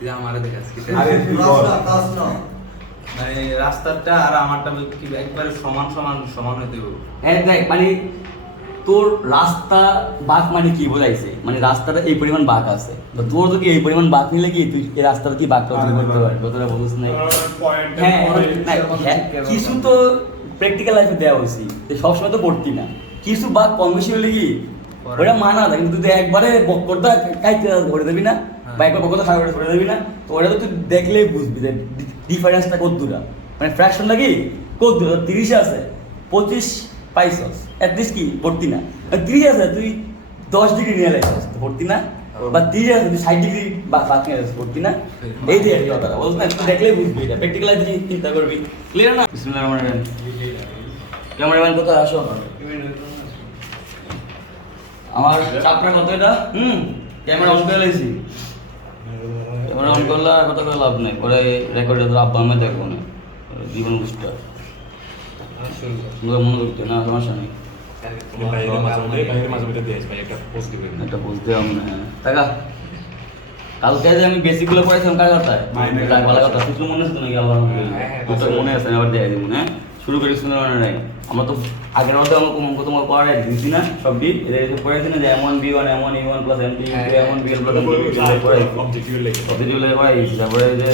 তুই আমারে দেখাস কি আরে তুই বল। মানে রাস্তাটা আর আমারটা কি একবারে সমান সমান সমান হইতে হবে। হ্যাঁ দেখ মানে তোর রাস্তা বাঁক মানে কি বোঝাইছে, মানে রাস্তাটা এই পরিমাণ বাঁক আছে, তো তোর তো কি এই পরিমাণ বাঁক নিলে কি তুই এই রাস্তাটা কি বাঁকটা অর্জন করতে পারবি, কথাটা বলিস না? হ্যাঁ হ্যাঁ, কিছু তো প্র্যাকটিক্যাল লাইফে দেওয়া উচিত, সবসময় তো পড়তি না, কিছু বাঁক কম বেশি হলে কি ওটা মানা যায়, কিন্তু তুই একবারে বক্করটা কাইতে ধরে দেবি না বা একবার বক্করটা খারাপ করে ধরে দেবি না, তো ওটা তো তুই দেখলেই বুঝবি যে ডিফারেন্সটা কত দূর, মানে ফ্র্যাকশনটা কি কত দূর, 30 আছে 25 পাইছস অ্যাটলিস্ট কি ভর্তি না, 30 আছে তুই 10 ডিগ্রি নিয়ে লাইছস ভর্তি না, বা 30 আছে তুই 60 ডিগ্রি বাদ নিয়ে লাইছস ভর্তি না, এই যে আর কি কথা বলছ না, তুই দেখলেই বুঝবি, এটা প্র্যাকটিক্যাল লাইফে চিন্তা করবি, ক্লিয়ার না? বিসমিল্লাহির রহমানির রহিম। ক্যামেরাম্যান কোথায় আসো? আমার চাপটা কত এটা? ক্যামেরা অন করে লাইছি, ক্যামেরা অন করলে আর কথা করে লাভ নেই, পরে রেকর্ডে তো আব্বা আমি দেখবো না, জীবন বুঝতে মনে করতে না, সমস্যা নেই, একটা বুঝতে হবে না। হ্যাঁ টাকা কালকে যে আমি বেসিকগুলো পড়েছিলাম কার কথায়, ভালো কথা কিছু মনে আছে তো নাকি? আবার মনে আছে, আবার দেখাই দিব না, শুরু করি শুনে মনে নাই। আমরা তো আগের মধ্যে আমাকে অঙ্ক তোমার পড়াই দিচ্ছি না, সব ডিপ এটা পড়াইছি না, যে M1 B1 M1 E1 plus M2 M1 B1 plus M2 পড়াই দিচ্ছি, তারপরে যে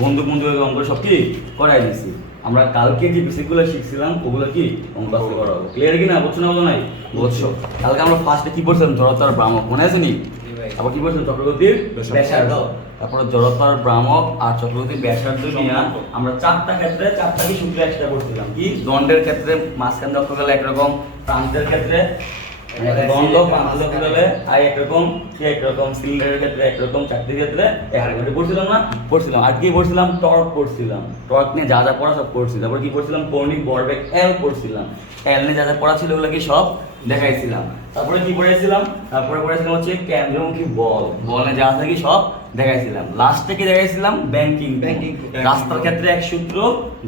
বন্ধু অঙ্ক সব কি করাই দিচ্ছি। আমরা কালকে যে বেসিকগুলো শিখছিলাম ওগুলো কি অঙ্ক আসতে করা হবে, ক্লিয়ার কি না? বুঝছো না? বলো নাই বুঝছো? কালকে আমরা ফার্স্টে কি পড়ছিলাম? জড়তার ভ্রামক, মনে আছে নি? তারপর কি বলছিলাম? চক্রগতির ব্যাসার্ধ। তারপরে জড়তার ভ্রামক আর চক্রগতির ব্যাসার্ধ নিয়ে আমরা চারটা ক্ষেত্রে চারটা কি সূত্র এক্সট্রা করছিলাম। কি দণ্ডের ক্ষেত্রে মাঝখান দক্ষ গেলে একরকম, প্রান্তের ক্ষেত্রে দণ্ড প্রান্ত দক্ষ গেলে আর একরকম, কি একরকম, সিলিন্ডারের ক্ষেত্রে একরকম, চাকরির ক্ষেত্রে একরকম। এটা পড়ছিলাম না? পড়ছিলাম। আর কি পড়ছিলাম? টর্ক পড়ছিলাম। টর্ক নিয়ে যা যা পড়া সব পড়ছিলাম। তারপর কি পড়ছিলাম? কৌণিক ভরবেগ এল পড়ছিলাম। এল নিয়ে যা যা পড়া ছিল ওগুলো কি সব দেখাইছিলাম। তারপরে কি পড়েছিলাম? তারপরে পড়েছিলাম হচ্ছে কেন্দ্রমুখী বল, বলে যা আছে কি সব দেখাইছিলাম। লাস্টে কি দেখাইছিলাম? ব্যাংকিং। রাস্তার ক্ষেত্রে এক সূত্র,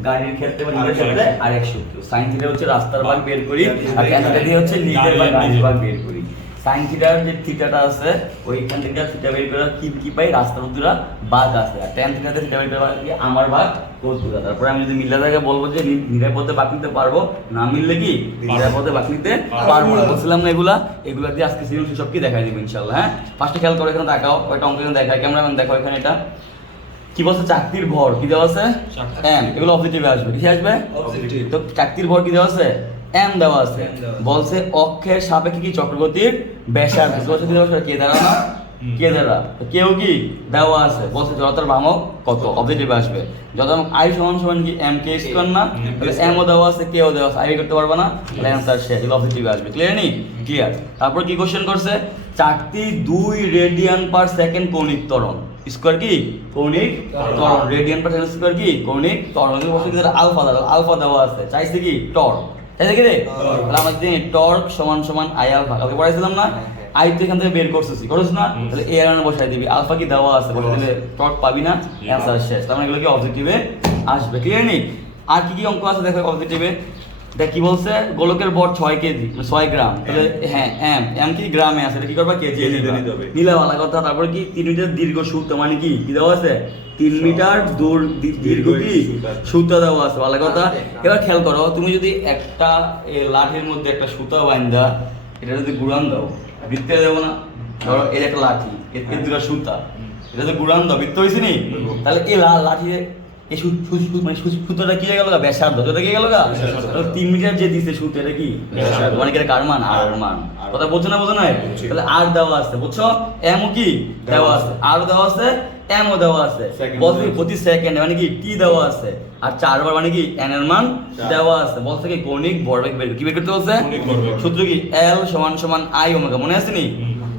গাড়ির ক্ষেত্রে বা নিজের ক্ষেত্রে আরেক সূত্র। সাইন থিটা হচ্ছে রাস্তার ভাগ বের করি, আর ট্যান থিটা দিয়ে হচ্ছে নিজের বা গাড়ির ভাগ বের করি। সাইন থিটার যে থিটাটা আছে ওইখান থেকে থিটা বের করে কি পাই? রাস্তার উত্তরা ভাগ আছে। আর ট্যান থিটাতে থিটা বের করে কি আমার ভাগ কতটা। তারপরে আমি যদি মিলে থাকে বলবো যে নিরাপদে ভাগ নিতে পারবো, না মিললে কি নিরাপদে ভাগ নিতে পারবো না। বলছিলাম না এগুলা দিয়ে আজকে সিরিয়াল সব কি দেখাই দিব ইনশাআল্লাহ। হ্যাঁ ফার্স্টে খেয়াল করো, এখানে দেখাও কয়টা অঙ্ক দেখায়, ক্যামেরাম্যান দেখো এখানে এটা কি বলছে? চাকতির ভর কি দেওয়া আছে? m। এগুলো অবজেক্টিভে আসবে, কি আসবে? তো চাকতির ভর কি দেওয়া আছে? m দেওয়া আছে। বলছে অক্ষের সাপেক্ষে কি চক্রগতির ব্যাসার্ধ কে দ্বারা না কে দ্বারা, কেউ কি দেওয়া আছে। বলছে জড়তার ভ্রামক কত, অবজেক্টিভে আসবে। যত i সমান কি m k স্কয়ার না, তাহলে m ও দেওয়া আছে, কেও দেওয়া আছে, i করতে পারবে না, তাহলে অ্যানসার শেষ। এগুলো অবজেক্টিভে আসবে, ক্লিয়ার নি? ক্লিয়ার। তারপর কি কোশ্চেন করছে? চাকতি 2 রেডিয়ান পার সেকেন্ড কৌণিক ত্বরণ, স্কয়ার কি কৌণিক ত্বরণ, রেডিয়ান পার সেকেন্ড স্কয়ার কি কৌণিক ত্বরণ। আলফা দেওয়া আছে, চাইছে কি টর্ক, চাইছে কি রে? তাহলে আমরা জানি টর্ক সমান সমান i আলফা, কালকে পড়াইছিলাম না? আই তো এখান থেকে বের করছিস, করছিস না? তাহলে এ আর বসাই দিবি, আলফা কি দেওয়া আছে, বসাই দিলে টর্ক পাবি না, অ্যানসার শেষ। তার মানে এগুলো কি অবজেক্টিভে আসবে, ক্লিয়ার নি? আর কি কি অঙ্ক আছে দেখো অবজেক্টিভে। দেখ কি বলছে? গোলকের ভর 6 কেজি, 6 গ্রাম। তাহলে হ্যাঁ m কি গ্রামে আছে, এটা কি করবা? কেজি নিলে ভালো কথা। তারপরে কি 3 মিটার দীর্ঘ সূত্র, মানে কি কি দেওয়া আছে? 3 মিটার দীর্ঘ কি সূত্র দেওয়া আছে, ভালো কথা। এবার খেয়াল করো, তুমি যদি একটা লাঠির মধ্যে একটা সুতা বাঁধা এটা যদি গুড়ান দাও, বৃত্তে দেবো না? ধরো এর একটা লাঠি, এর দুটা সুতা, এটা যদি গুড়ান দাও বৃত্ত হয়েছে নি, তাহলে এই লাঠি এই সুতোটা কি গেল? ব্যাসার্ধ। যেটা কি গেল? 3 মিটার যে দিছে সুতো, এটা কি ব্যাসার্ধ, মানে কি কার মান? আর মান। কথা বলছো না? বোঝো না? তাহলে আর দেওয়া আছে, বুঝছো? এম ও কি দেওয়া আছে, আর দেওয়া আছে, এম ও দেওয়া আছে। বলছে প্রতি সেকেন্ডে, মানে কি টি দেওয়া আছে, আর 4 বার মানে কি এন এর মান দেওয়া আছে। বলছে কি কৌণিক ভরবেগ বের কি বের করতে বলছে? সূত্র কি এল সমান সমান আই ওমেগা, মনে আছে নি?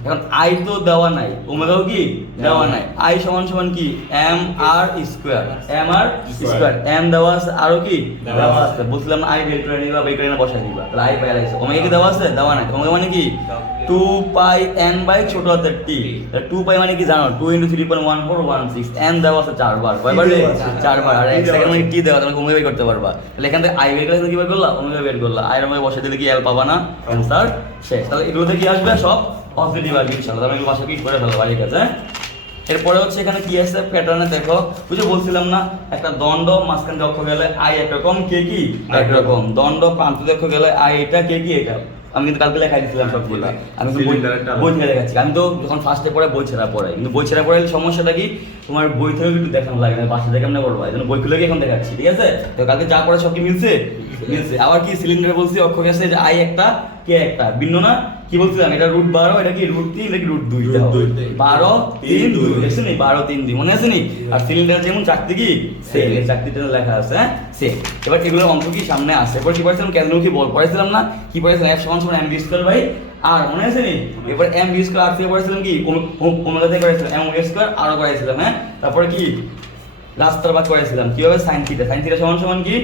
এখন আই তো দেওয়া নাই, ওমেগাও কি দেওয়া নাই। আই সমান সমান কি M R square, M R square, M দেওয়া আছে, আরো কি দেওয়া আছে। বলছিলাম আই বের করে নিবা, বের করে না বসাই দিবা, তাহলে আই পাই লাগছে। ওমেগা কি দেওয়া আছে? দেওয়া নাই। ওমেগা মানে কি 2 পাই n বাই ছোট হাতের t। তাহলে 2 পাই মানে কি জানো? 2 * 3.1416। n দেওয়া আছে 4 বার, কয়বার রে? 4 বার। আর 1 সেকেন্ড মানে t দেওয়া, তাহলে ওমেগা বের করতে পারবা। তাহলে এখান থেকে i বের করলে কি বের করলা? ওমেগা বের করলা। i এর মধ্যে বসাই দিলে কি l পাবা না, অ্যানসার শেষ। তাহলে এগুলোতে কি আসবে? সব পজিটিভ আসবে ইনশাআল্লাহ। আমি এগুলো বাসা কি করে ফেলবো, বাড়ির কাছে। এরপরে হচ্ছে এখানে কি আছে প্যাটার্নে দেখো, বুঝে বলছিলাম না একটা দণ্ড মাঝখানে অক্ষ গেলে আই একরকম কে কি একরকম, দণ্ড প্রান্ত অক্ষ গেলে আই এটা কে কি এটা। আমি কিন্তু কালকে লেখাই দিয়েছিলাম সবগুলো, আমি কিন্তু বই থেকে দেখাচ্ছি। আমি তো যখন ফার্স্টে পড়ে বই ছেড়া পড়ে, কিন্তু বই ছেড়া পড়ে সমস্যাটা কি তোমার বই থেকে একটু দেখানো লাগে না, বাসা থেকে আমরা করবো, এই জন্য বই খুলে গিয়ে এখন দেখাচ্ছি, ঠিক আছে? তো কালকে যা পড়ে সব কি মিলছে মিলছে। আবার কি সিলিন্ডার বলছি অক্ষ গেছে যে আই একটা কে একটা, ভিন্ন না? কি বলছিলাম এটা √12, এটা কি √3, এটা কি √2, 12 3 2 দেখছেন নি, 12 3 2 মনে আছে নি? আর সিলিন্ডার যেমন চাকতি কি সেম, এই চাকতিটা লেখা আছে হ্যাঁ সেম। এবার এগুলোর অঙ্ক কি সামনে আসে, এরপর কি পড়েছিলাম ক্যালকুলাস কি বল পড়েছিলাম না, কি পড়েছিলাম F সমান mv² বাই আর, মনে আছে নি? এরপর mv² আর থেকে পড়েছিলাম কি ওমেগা থেকে করেছিলাম mv² আর করেছিলাম হ্যাঁ। তারপরে কি রাস্তার ভাগ করেছিলাম কিভাবে sin θ, sin θ সমান কি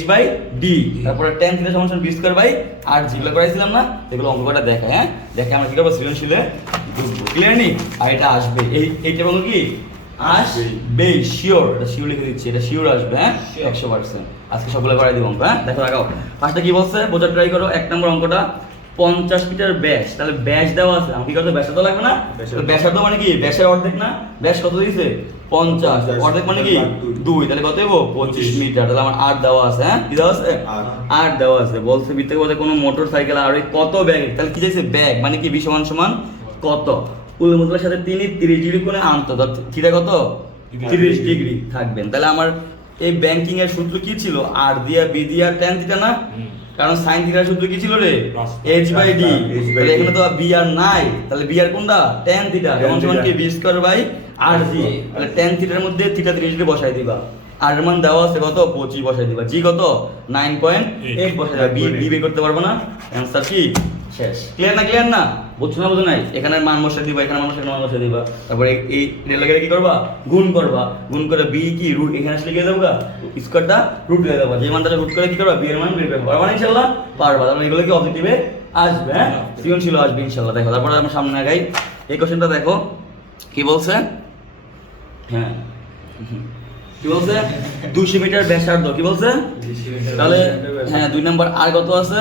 h/d, তারপরে tan θ সমান b² বাই আর, যেগুলো করেছিলাম না এগুলো অঙ্ক কটা দেখা হ্যাঁ, দেখে আমরা কি করব সৃজনশীলে বুঝবো, ক্লিয়ার নি? আর এটা আসবে এইটা বলো কি আসবে, শিওর, এটা শিওর লিখে দিচ্ছি, এটা শিওর আসবে হ্যাঁ 100%। আজকে সবগুলো করাই দিব অঙ্ক হ্যাঁ। দেখো লাগাও, ফার্স্টে কি বলছে বোঝার ট্রাই করো। 1 নম্বর অঙ্কটা 50 মিটার ব্যাস, তাহলে ব্যাস দেওয়া আছে, আমি কি করতে ব্যাসার্ধ লাগবে না? ব্যাসার্ধ মানে কি ব্যাসের অর্ধেক না, ব্যাস কত দিয়েছে 50, অর্ধেক মানে কি 2, তাহলে কত দেবো 25 মিটার, তাহলে আমার 8 দেওয়া আছে হ্যাঁ, কি দেওয়া আছে 8 দেওয়া আছে। বলছে বৃত্তের মধ্যে কোনো মোটর সাইকেল আর কত ব্যাগ, তাহলে কি চাইছে ব্যাগ মানে কি b সমান কত, উল্লম্বতলের সাথে তিনি 30 ডিগ্রি কোণে আনত, থিটা কত 30 ডিগ্রি থাকবেন। তাহলে আমার এই ব্যাংকিং এর সূত্র কি ছিল, আর দিয়া বি দিয়া tan θ না, কারণ sin θ এর সূত্র কি ছিল রে h/d, তাহলে এখানে তো b আর নাই, তাহলে b আর কোনটা tan θ সমান কি b² বাই আর জি, তাহলে tan θ এর মধ্যে θ 30 ডিগ্রি বসাই দিবা, আর এর মান দেওয়া আছে কত 25 বসাই দিবা, জি কত 9.8 বসাই দিবা, বি বের করতে পারবো না, অ্যানসার কি শেষ। ক্লিয়ার না ক্লিয়ার না, বুঝছো না বুঝো নাই? এখানে মান বসাই দিবা, এখানে মান বসাই দিবা, তারপরে এই রেলাগের কি করবা গুণ করবা, গুণ করে বি কি রুট এখানে আসলে কি দেবো স্কয়ারটা রুট দিয়ে দেবো, যে মানটা রুট করে কি করবা বি এর মান বের করবা, পারবা ইনশাআল্লাহ পারবা। তাহলে এগুলো কি অবজেক্টিভে আসবে হ্যাঁ, সৃজনশীল আসবে ইনশাআল্লাহ। দেখো তারপরে আমরা সামনে আগাই, এই কোশ্চেনটা দেখো কি বলছে হ্যাঁ, কি বলছে 200 মিটার ব্যাসার্ধ, কি বলছে তাহলে হ্যাঁ 2 নাম্বার আর কত আছে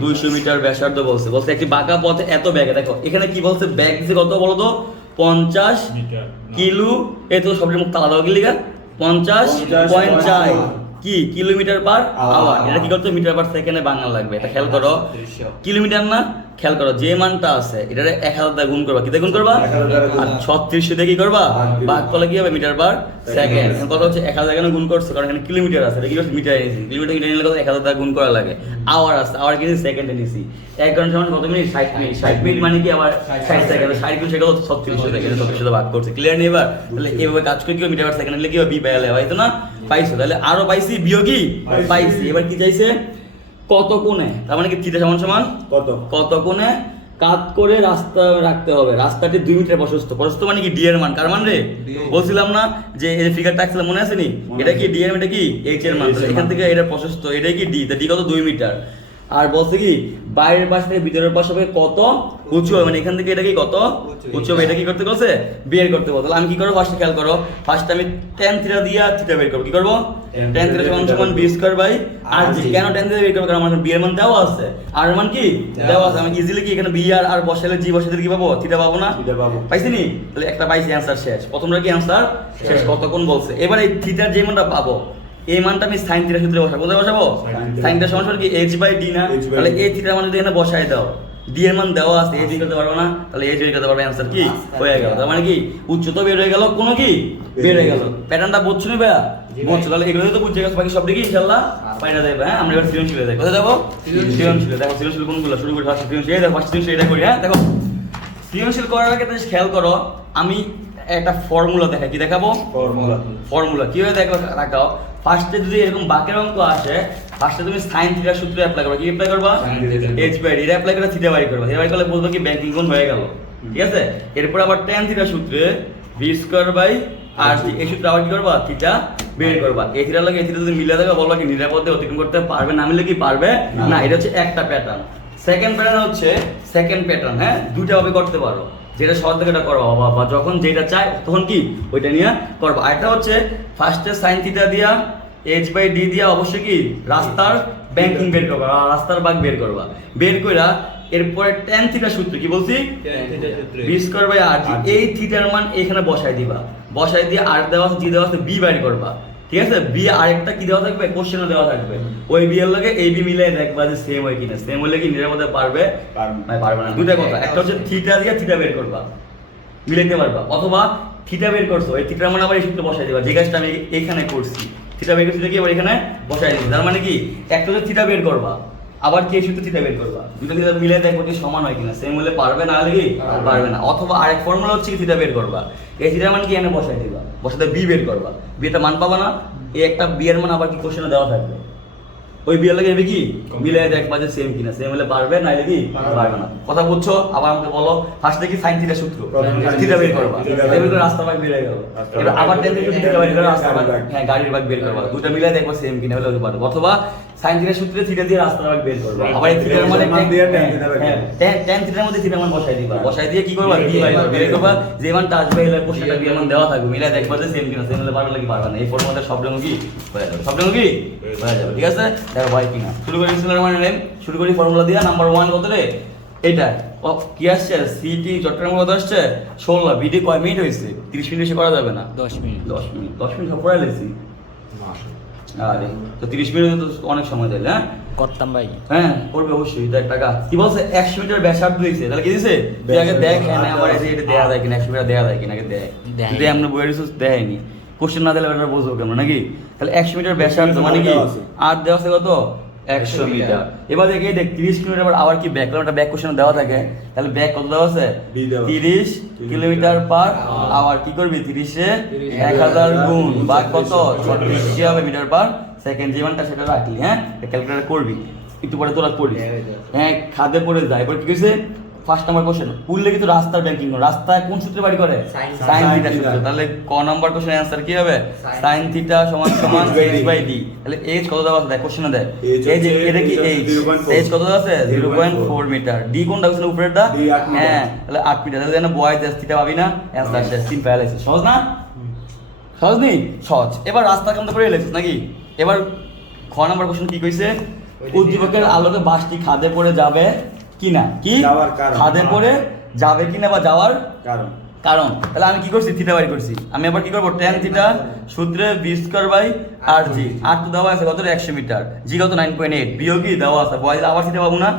200 মিটার ব্যাসার্ধ বলছে। বলছে একটি বাঁকা পথে এত ব্যাগে, দেখো এখানে কি বলছে ব্যাগ দিছে কত বলো তো 50 কিলো, এই তো সবগুলো মুখ আলাদা হয়ে গেল 50.4 কি কিলোমিটার পার আওয়ার, এটা কি করতে মিটার পার সেকেন্ডে বাংলা লাগবে, এটা খেয়াল করো কিলোমিটার না, খেয়াল করো যে মানটা আছে এটারে 1000 দ্বারা গুণ করবা, কি দিয়ে গুণ করবা আর 3600 দিয়ে কি করবা ভাগ করলে কি হবে মিটার পার সেকেন্ড। এখন কথা হচ্ছে 1000 এখানে গুণ করছে কারণ এখানে কিলোমিটার আছে, এটা কি করছে মিটার এনেছি, কিলোমিটার নিলে কত 1000 দ্বারা গুণ করা লাগে, আওয়ার আছে আওয়ার কিন্তু সেকেন্ডে নিছি, 1 ঘন্টা সমান কত মিনিট 60 মিনিট, 60 মিনিট মানে কি আবার 60 সেকেন্ড, 60 গুণ সেটা 3600 সেকেন্ড, 3600 ভাগ করছে, ক্লিয়ার নেই এবার? তাহলে এইভাবে কাজ করে কি মিটার পার সেকেন্ড নিলে কি হবে বি বাইলে হয়তো না পাইছো, তাহলে আরো পাইছি বিও কি পাইছি। এবার কি চাইছে কত কোণে, তার মানে কি থিটা সমান কত কোণে কাট করে রাস্তা রাখতে হবে, রাস্তাটি 2 মিটার প্রশস্ত, প্রশস্ত মানে কি ডি এর মান, কার মান রে বলছিলাম না যে এই ফিগারটা আসলে মনে আছে নি, এটা কি ডি এর মান, এটা কি এইচ এর মান, এখান থেকে এটা প্রশস্ত, এটা কি ডি, তা ডি কত 2 মিটার, আর বলছে কি বাইরের পাশ থেকে ভিতরের পাশ হবে কত উঁচু হবে, মানে এখান থেকে এটা কি কত উঁচু হবে, এটা কি করতে বলছে বের করতে বলছে। তাহলে আমি কি করবো ফার্স্টে খেয়াল করো, ফার্স্টে আমি tan θ দিয়া θ বের করব, কি করব tan θ সমান b² বাই আর জি, কেন tan θ বের করব কারণ আমার b এর মান দেওয়া আছে, আর এর মান কি দেওয়া আছে, আমি ইজিলি কি এখানে b আর বসালে জি বসালে কি পাবো θ পাবো না, পাইছি নি? তাহলে একটা পাইছি অ্যানসার শেষ, প্রথমটা কি অ্যানসার শেষ, কত কোণ বলছে। এবার এই θ যে মানটা পাবো এই মানটা আমি sin θ সূত্রে বসাবো, কোথায় বসাবো sin θ সমান কি h/d না, তাহলে এই θ মান যদি এখানে বসাই দাও ডি এর মান দেওয়া আছে, এই করতে পারবো না, তাহলে এই করতে পারবে, অ্যানসার কি হয়ে গেল। তার মানে কি উচ্চতা বের হয়ে গেল, কোন কি বের হয়ে গেল, প্যাটার্নটা বুঝছো না ভাইয়া বুঝছো? তাহলে এগুলো তো বুঝে গেছো, বাকি সব দিকে ইনশাআল্লাহ পাইরা দেবে হ্যাঁ। আমরা এবার সৃজনশীলে দেখো, কোথায় যাবো সৃজনশীলে, দেখো সৃজনশীল কোনগুলো শুরু করি, ফার্স্ট সৃজনশীল, দেখো ফার্স্ট সৃজনশীল এটা করি হ্যাঁ। দেখো সৃজনশীল করার আগে একটা খেয়াল করো, আমি একটা ফর্মুলা দেখাই, কি দেখাবো ফর্মুলা কিভাবে দেখো রাখাও। ফার্স্টে যদি এরকম বাঁকের অঙ্ক আসে, ফার্স্টে তুমি sin θ সূত্র অ্যাপ্লাই করবা, কি অ্যাপ্লাই করবা h/d, এটা অ্যাপ্লাই করে θ বাই করবা, θ বাই করলে বলবো কি ব্যাংকিং কোণ হয়ে গেল, ঠিক আছে? এরপর আবার tan θ সূত্রে b² বাই আর জি, এই সূত্রে আবার কি করবা θ বের করবা, এই θ লাগে এই θ যদি মিলে দেবে বলবা কি নিরাপদে অতিক্রম করতে পারবে না, মিলে কি পারবে না, এটা হচ্ছে একটা প্যাটার্ন। সেকেন্ড প্যাটার্ন হচ্ছে সেকেন্ড প্যাটার্ন হ্যাঁ, দুইটা ভাবে করতে পারো, যেটা সহজ থেকে এটা করবা বা যখন যেটা চাই তখন কি ওইটা নিয়ে করবা। আরেকটা হচ্ছে ফার্স্টে sin θ দিয়া h/d দিয়া অবশ্যই কি রাস্তার ব্যাংকিং বের করবা, রাস্তার ভাগ বের করবা, বের কইরা এরপরে tan থিটা সূত্র কি বলছি বি স্কয়ার বাই আর জি, এই থিটার মান এখানে বসাই দিবা, বসাই দিয়ে আর দেওয়া আছে জি দেওয়া আছে বি বাইর করবা, ঠিক আছে। বি আরেকটা কি দেওয়া থাকবে, কোশ্চেনে দেওয়া থাকবে, ওই বি এর লগে এই বি মিলাই দেখবা যে সেম হয় কিনা, সেম হলে কি নিরাপদে পারবে পারবে না। দুইটা কথা, একটা হচ্ছে থিটা দিয়ে থিটা বের করবা, মিলাইতে পারবা, অথবা থিটা বের করছো এই থিটার মানে আবার এই সূত্রে বসাই দিবা, যে কাজটা আমি এখানে করছি, থিটা বের করছি দেখি আবার এখানে বসাই দিবা। তার মানে কি একটা হচ্ছে থিটা বের করবা, আবার কি এই সূত্রে থিটা বের করবা, দুটো থিটা মিলাই দেখো যে সমান হয় কিনা, সেম হলে পারবে, না হলে কি পারবে না। অথবা আরেক ফর্মুলা হচ্ছে কি থিটা বের করবা, এই থিটার মান কি এখানে বসাই দিবা, বসাতে বি বের করবা, বি টা মান পাবা না, এই একটা বি এর মান আবার কি কোশ্চেনে দেওয়া থাকবে, ওই বিয়ে লাগে কি মিলাই দেখবা যে সেম কিনা, সেম হলে পারবে, না হলে কি পারবে না। কথা বুঝছো? আবার আমাকে বলো, ফার্স্ট দেখি সাইন থিটা সূত্র, থিটা বের করবা, থিটা বের করে রাস্তা ভাগ বের হয়ে গেল, এবার আবার টেন থেকে থিটা বের করে রাস্তা ভাগ, হ্যাঁ গাড়ির ভাগ বের করবা, দুটো মিলাই দেখবা সেম কিনা হলে পারবে। অথবা সাইন থিটা সূত্রে থিটা দিয়ে রাস্তা ভাগ বের করবা, আবার এই থিটার মানে tan থিটার মধ্যে থিটার মান বসাই দিবা, বসাই দিয়ে কি করবা বি বাই বের করবা, যে মানটা আসবে এর কোশ্চেনটা বি এর মান দেওয়া থাকবে, মিলাই দেখবা যে সেম কিনা, সেম হলে পারবে কি পারবে না। এই ফর্মুলাটা সব রকম কি হয়ে যাবে, সব রকম কি হয়ে যাবে, ঠিক আছে। দেখো ভাই কিনা শুরু করি, শুরু করি ফর্মুলা দিয়ে। নাম্বার 1 কত রে, এটা কি আসছে, সিটি চট্টগ্রাম কত আসছে 16, বিডি কয় মিনিট হয়েছে, 30 মিনিট এসে করা যাবে না, 10 মিনিট সব পড়াই লেছি। আরে তো 30 মিনিট তো অনেক সময় দেয়, হ্যাঁ করতাম ভাই, হ্যাঁ করবে অবশ্যই, দেখ টাকা কি বলছে 100 মিটার ব্যাসার্ধ দিয়েছে, তাহলে কি দিয়েছে তুই আগে দেখ, হ্যাঁ আমার এটা দেয়া যায় কিনা, 100 মিটার দেয়া যায় কিনা আগে দেখ, যদি এমন বইয়ের রিসোর্স দেয়নি, কোশ্চেন না দিলে এটা বুঝবো কেমন নাকি। তাহলে 100 মিটার ব্যাসার্ধ মানে কি আর দেওয়া আছে কত 100 মিটার। এবার দেখে দেখ 30 কিলোমিটার আবার কি ব্যাক, একটা ব্যাক কোশ্চেন দেওয়া থাকে, তাহলে ব্যাক কত দেওয়া আছে 30 কিলোমিটার পার আওয়ার, কি করবি 30 এ 1000 গুণ ভাগ কত 36 হবে মিটার পার সেকেন্ড, যে মানটা সেটা রাখলি, হ্যাঁ ক্যালকুলেটর করবি, একটু পরে তোরা করিস, হ্যাঁ খাদে পড়ে যায়। এবার কি কইছে ফার্স্ট নাম্বার কোশ্চেন উল্লেখিত রাস্তার ব্যাংকিং, রাস্তায় কোন সূত্রে বাড়ি করে সাইন থিটা সূত্র, তাহলে ক নাম্বার কোশ্চেনের आंसर কি হবে সাইন থিটা সমান সমান h/d। তাহলে h কত দেওয়া আছে দেখ কোশ্চেনে দেখ, এই যে এটা কি h কত দেওয়া আছে 0.4 মিটার, d কোনটা আছে উপরেরটা, হ্যাঁ তাহলে 8 মিটার, তাহলে জানো বয় দেশ থিটা পাবি না, आंसर শেষ, সিম্পল আছে, সহজ না, সহজ নেই সহজ। এবার রাস্তা কেমন করে লেখিস নাকি। এবার খ নাম্বার কোশ্চেন কি কইছে, উদ্দীপকের আলোকে বাসটি খাদে পড়ে যাবে কিনা, কি খাদে পড়ে যাবে কিনা বা যাওয়ার কারণ। তাহলে আমি কি করছি থিটা বাই করছি, আমি আবার কি করব tan থিটা সূত্রে b স্কয়ার বাই আর জি, আর তো দেওয়া আছে কত 100 মিটার, জি কত 9.8, বিও কি দেওয়া আছে, বয় আবার থিটা পাবো না।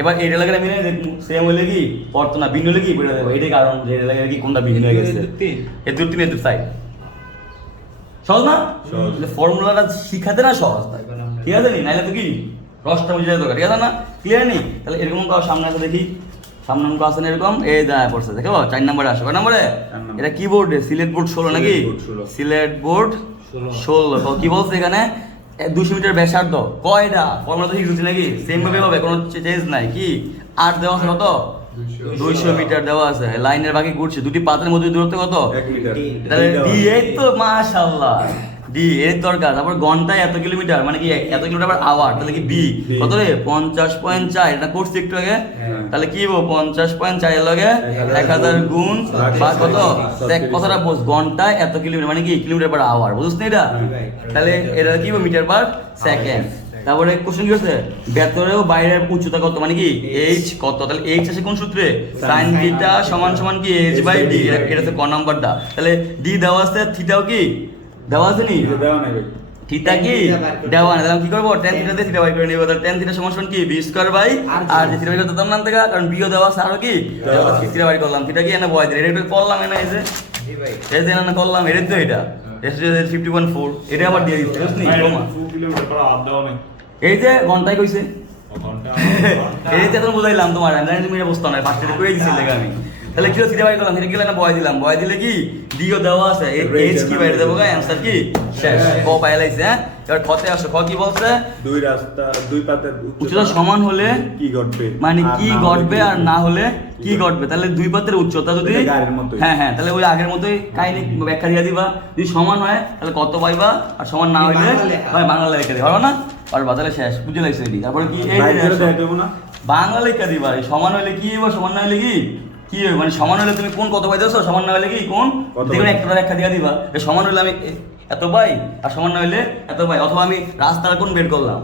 এবার এই রেলাকে মিলে দেখবো সেম হলে কি পড়তো না, ভিন্ন হলে কি বলে দেবো, এটাই কারণ যে রেলাকে কি কোনটা ভিন্ন হয়ে গেছে, এই দুটো তিন এর সাইড সহজ না, ফর্মুলাটা শিখাতে না সহজ, ঠিক আছে নি, নাইলে তো কি রসটা বুঝে দরকার, ঠিক আছে না, ক্লিয়ার নেই। তাহলে এরকম কাউ সামনে আছে দেখি, সামনে অঙ্ক আছে এরকম, এই দাঁড়ায় পড়ছে দেখো 4 নম্বরে আসে, কয় নম্বরে এটা কি বোর্ডে সিলেট বোর্ড 16 নাকি, সিলেট বোর্ড 16 কি বলছে এখানে 200 মিটার ব্যাসার্ধ, কয়টা ফর্মুলা তো শিখছি নাকি, সেম ভাবে হবে, কোনো চেঞ্জ নাই, কি আর দেওয়া আছে কত 200 মিটার দেওয়া আছে, লাইনের বাকি ঘুরছে, দুটি পাতের মধ্যে দূরত্ব কত 1 মিটার, তাহলে ডি এই তো মাশাআল্লাহ ডি এর দরকার। তারপর ঘন্টায় এত কিলোমিটার মানে কি এত কিলোমিটার পার আওয়ার, তাহলে কি বি কত রে 50.4, এটা করছি একটু আগে, তাহলে কি হবো 50.4 এর লগে 1000 গুণ বা কত, দেখ কথাটা বুঝ, ঘন্টায় এত কিলোমিটার মানে কি কিলোমিটার পার আওয়ার, বুঝছ না এটা, তাহলে এটা কি হবে মিটার পার সেকেন্ড। তারপরে কোশ্চেন কি হচ্ছে ভেতরেও বাইরের উচ্চতা কত মানে কি h কত, তাহলে h আসে কোন সূত্রে sin থিটা সমান সমান কি h/d, এটা তো ক নাম্বারটা, তাহলে d দেওয়া আছে, থিটাও কি দেওয়া আছে নি, দেওয়া নাই ভাই, থিটা কি দেওয়া নাই, তাহলে কি করব tan থিটা দিয়ে থিটা বাই করে নিব, তাহলে tan থিটা সমান সমান কি b স্কয়ার বাই আর যে থিটা বাই করতে নাম থেকে, কারণ b ও দেওয়া আছে আর কি থিটা বাই করলাম, থিটা কি এনে বয় দিই, এটা করলাম এনে এই যে এই যে এনে করলাম, এটা তো এটা 50.4, এটা আবার দিয়ে দিচ্ছি বুঝলি, 2 কিলোমিটার পর আপ দাও নাই, এই যে ঘন্টায় কইছে ঘন্টা এই যে এখন বুঝাইলাম তোমার, আমি জানি তুমি এটা বুঝতো না, ফার্স্টে কই দিছি লেগে আমি, তাহলে কি থিটা বাই করলাম, থিটা কি না বয় দিলাম, বয় দিলে কি ডিও দেওয়া আছে, এইচ কি বাইরে দেবো গা, आंसर কি শেষ, ক পাইলাইছে। হ্যাঁ এবার খতে আসো, খ কি বলছে দুই রাস্তা দুই পাতের উচ্চতা সমান হলে কি ঘটবে, মানে কি ঘটবে আর না হলে কি ঘটবে, তাহলে দুই পাতের উচ্চতা যদি গাড়ির মতোই, হ্যাঁ হ্যাঁ তাহলে ওই আগের মতোই কাহিনী ব্যাখ্যা দিয়ে দিবা, যদি সমান হয় তাহলে কত পাইবা, আর সমান না হইলে ভাই বাংলা লেখা দিবা, পারবা না পারবা, তাহলে শেষ বুঝে লাগছে এটি। তারপরে কি এই বাংলা লেখা দিবা, সমান হইলে কি হইব, সমান না হইলে কি কি হবে, মানে সমান হলে তুমি কোন কত পাইতেছো, সমান না হলে কি কোন দেখুন একটা ব্যাখ্যা দিয়ে দিবা, সমান হলে আমি এত পাই আর সমান না হলে এত পাই, অথবা আমি রাস্তার কোন বের করলাম,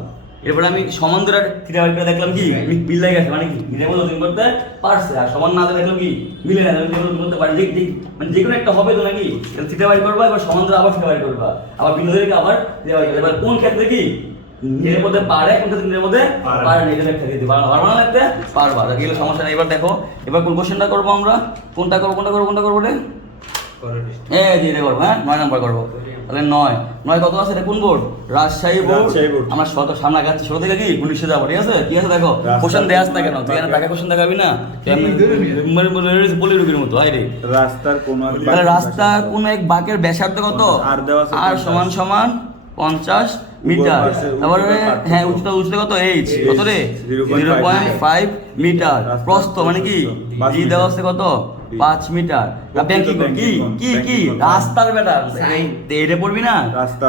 এরপরে আমি সমান ধরে থিটা বাই করে দেখলাম কি মিল লাগে গেছে, মানে কি মিলে বলে নতুন করতে পারছে, আর সমান না দেখলাম কি মিলে না নতুন করতে পারে, মানে যে কোনো একটা হবে তো নাকি, তাহলে থিটা বাই করবা, এবার সমান ধরে আবার থিটা বাই করবা, আবার বিন্দু ধরে আবার থিটা বাই করবা। এবার কোন ক্ষেত্রে কি নিজের মধ্যে পারে, কোন ক্ষেত্রে নিজের মধ্যে পারে না, এটা একটা দিতে পারবা, পারবা না লাগতে পারবা, তাহলে সমস্যা নেই। এবার দেখো এবার কোন কোশ্চেনটা করবো আমরা, কোনটা করবো রে? এই যে এটা করবো, হ্যাঁ 9 নাম্বার করবো। তাহলে 9 কত আছে, এটা কোন বোর্ড? রাজশাহী বোর্ড। আমরা শত সামনে আগাচ্ছি, ছোট থেকে কি 19 যাবো, ঠিক আছে? কি আছে দেখো, কোশ্চেন দেয়া আছে না কেন, তুই এখানে টাকা কোশ্চেন দেখাবি না, পলিরুগির মতো হয় রে। রাস্তার কোন এক তাহলে রাস্তার কোন এক বাঁকের ব্যাসার্ধ কত? আর সমান 50 মিটার। তারপরে হ্যাঁ উচ্চতা কত? h কত রে? 0.5 মিটার। প্রস্থ মানে কি জি দেওয়া আছে কত? 5 মিটার। ব্যাংকিং কি রাস্তার বেটা এটা পড়বি না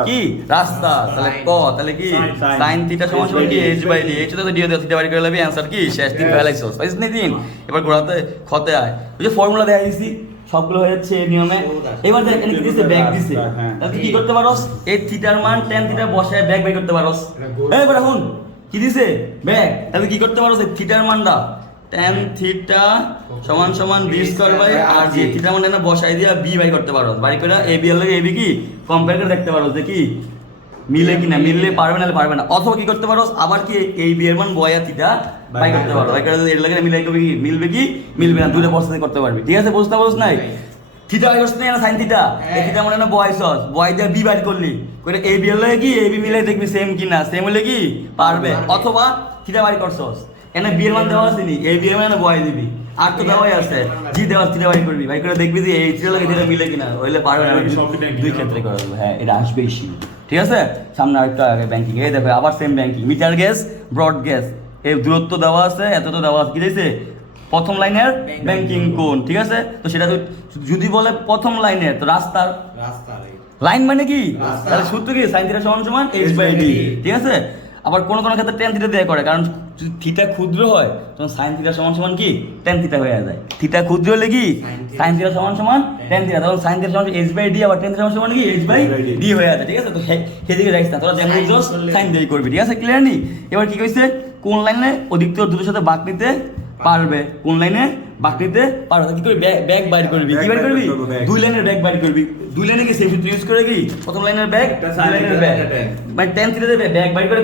কি রাস্তা, তাহলে তাহলে কি sin থিটা সমান কি h/d, h তো d থিটা বাই করে লবি, आंसर কি শেষ তিন ফেলাইছস পাইছ নি তিন। এবার গোড়াতে খতে আয়, ওই যে ফর্মুলা দেখাই দিছি সবগুলো হয়ে যাচ্ছে এই নিয়মে। এবার দেখ এখানে কি দিছে, ব্যাক দিছে, তাহলে তুই কি করতে পারোস, এই থিটার মান tan থিটা বসায় ব্যাক বাই করতে পারোস। এই বেটা শুন কি দিছে ব্যাক, তাহলে কি করতে পারোস, এই থিটার মানটা tan থিটা সমান b স্কয়ার বাই r, যে থিটা মানে না বসাই দিয়া b বাই করতে পারোস, বাই করে ab এর লগে ab কি কম্পেয়ার করে দেখতে পারোস যে কি মিলে কিনা, মিললে পারবে না পারবে না। অথবা কি করতে পারোস, আবার কি এই b এর মান বয়া থিটা বাই করতে পারো, বাই করে এর লগে মিলাই কবি কি মিলবে কি মিলবে না, দুইটা পদ্ধতি করতে পারবি, ঠিক আছে? বুঝতে পারোস নাই? থিটা বাই করছিস না sin থিটা, এই থিটা মানে না বয়সস, বয় দিয়ে b বাই করলি, করে ab এর লগে কি ab মিলাই দেখবি সেম কিনা, সেম হলে কি পারবে। অথবা থিটা বাই করছস, এখানে b এর মান দেওয়া আছে নি, ab এর মানে বয় দিবি, আর তো দেওয়াই আছে জি দেওয়া, থিটা বাই করবি, বাই করে দেখবি যে এই থিটা লগে থিটা মিলে কিনা, হইলে পারবে না, দুই ক্ষেত্রে করা যাবে। হ্যাঁ এটা আসবে ইস্যু, ঠিক আছে? সামনে আরেকটা আগে ব্যাংকিং, এই দেখো আবার same banking, meter gauge broad gauge, এই দূরত্ব দেওয়া আছে, এত তো দেওয়া আছে, কি দিয়েছে প্রথম লাইনের ব্যাংকিং কোণ, ঠিক আছে? তো সেটা তো যদি বলে প্রথম লাইনের, তো রাস্তার লাইন মানে কি, তাহলে সূত্র কি sin থিটা সমান h/d, ঠিক আছে? আবার কোন ক্ষেত্রে tan থিটা দেয়া করে, কারণ যদি থিটা ক্ষুদ্র হয় তখন sin থিটা সমান কি tan থিটা হয়ে যায়, থিটা ক্ষুদ্র হলে কি sin থিটা সমান tan থিটা, তখন sin থিটা সমান h/d, আবার tan থিটা সমান কি h/d হয়ে যায়, ঠিক আছে? তো সেদিকে রাখিস না, তোরা যেমন বুঝছস sin দিয়ে করবি, ঠিক আছে? ক্লিয়ার নি? এবার কি কইছে, কোন লাইনে অধিকতর দ্রুতের সাথে বাঁক নিতে পারবে, কোন লাইনে বাঁক নিতে পারবে, কি করবি ব্যাক বাইর করবি, কি বাইর করবি দুই লাইনের ব্যাক বাইর করবি, দুই লাইনে কি সেম সূত্র ইউজ করে কি প্রথম লাইনের ব্যাক দুই লাইনের ব্যাক, মানে tan থিটা দেবে ব্যাক বাইর করে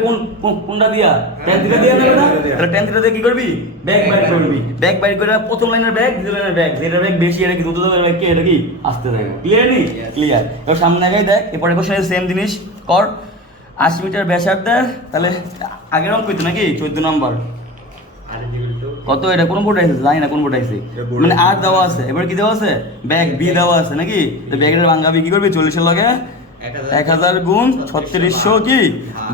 কোনটা দিয়া tan থিটা দিয়া দেবে না, তাহলে tan থিটা দিয়ে কি করবি ব্যাক বাইর করবি, ব্যাক বাইর করে প্রথম লাইনের ব্যাক দ্বিতীয় লাইনের ব্যাক, যেটা ব্যাক বেশি এটা কি দ্রুত ব্যাক কি এটা কি আসতে থাকবে। ক্লিয়ার নি? ক্লিয়ার। এবার সামনে আগে দেখ, এরপরে কোশ্চেনে সেম জিনিস কর, 80 মিটার ব্যাসার্ধের, তাহলে আগের অঙ্ক কইতো নাকি 14 নম্বর কত, এটা কোন বোর্ড আছে জানি না, কোন বোর্ড আছে, মানে আর দেওয়া আছে, এবার কি দেওয়া আছে ব্যাগ বি দেওয়া আছে নাকি, তো ব্যাগের ভাঙাবি কি করবি 40 এর লগে 1000 গুণ 3600 কি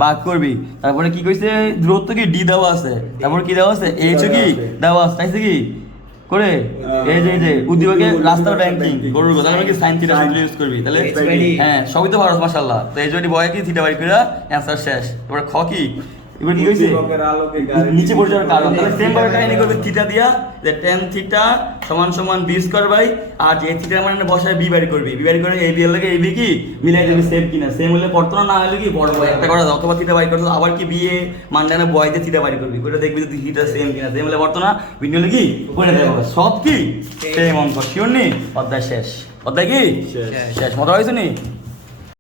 ভাগ করবি, তারপরে কি কইছে দূরত্ব কি ডি দেওয়া আছে, তারপর কি দেওয়া আছে এইচ কি দেওয়া আছে, তাইছে কি করে এই যে উদ্দীপকে রাস্তার ব্যাংকিং গরুর কথা, তাহলে কি sin থিটা সূত্র ইউজ করবি, তাহলে হ্যাঁ সবই তো পারস মাশাআল্লাহ। তো এই যদি বয় কি থিটা বাই করে आंसर শেষ। এবারে খ কি, এবার কি কইছে নিচে পড়ে যাওয়ার কারণ, তাহলে সেম ভাবে কাহিনী করবে থিটা দিয়া, যে tan থিটা সমান b স্কয়ার বাই, আর যে থিটা মানে বসায় b বাই করবি, b বাই করে ab এর লাগে ab কি মিলাই দেবে সেম কিনা, সেম হলে পড়তো না হলে কি বড় বয় একটা করা দাও, অথবা থিটা বাই করতে আবার কি b এ মানডানে বয় দিয়ে থিটা বাই করবি, ওটা দেখবি যে থিটা সেম কিনা, সেম হলে পড়তো না ভিডিও হলে কি করে দেব, সব কি সেম অঙ্ক। শিওর নি? অধ্যায় শেষ, অধ্যায় কি শেষ, মজা হয়েছে নি?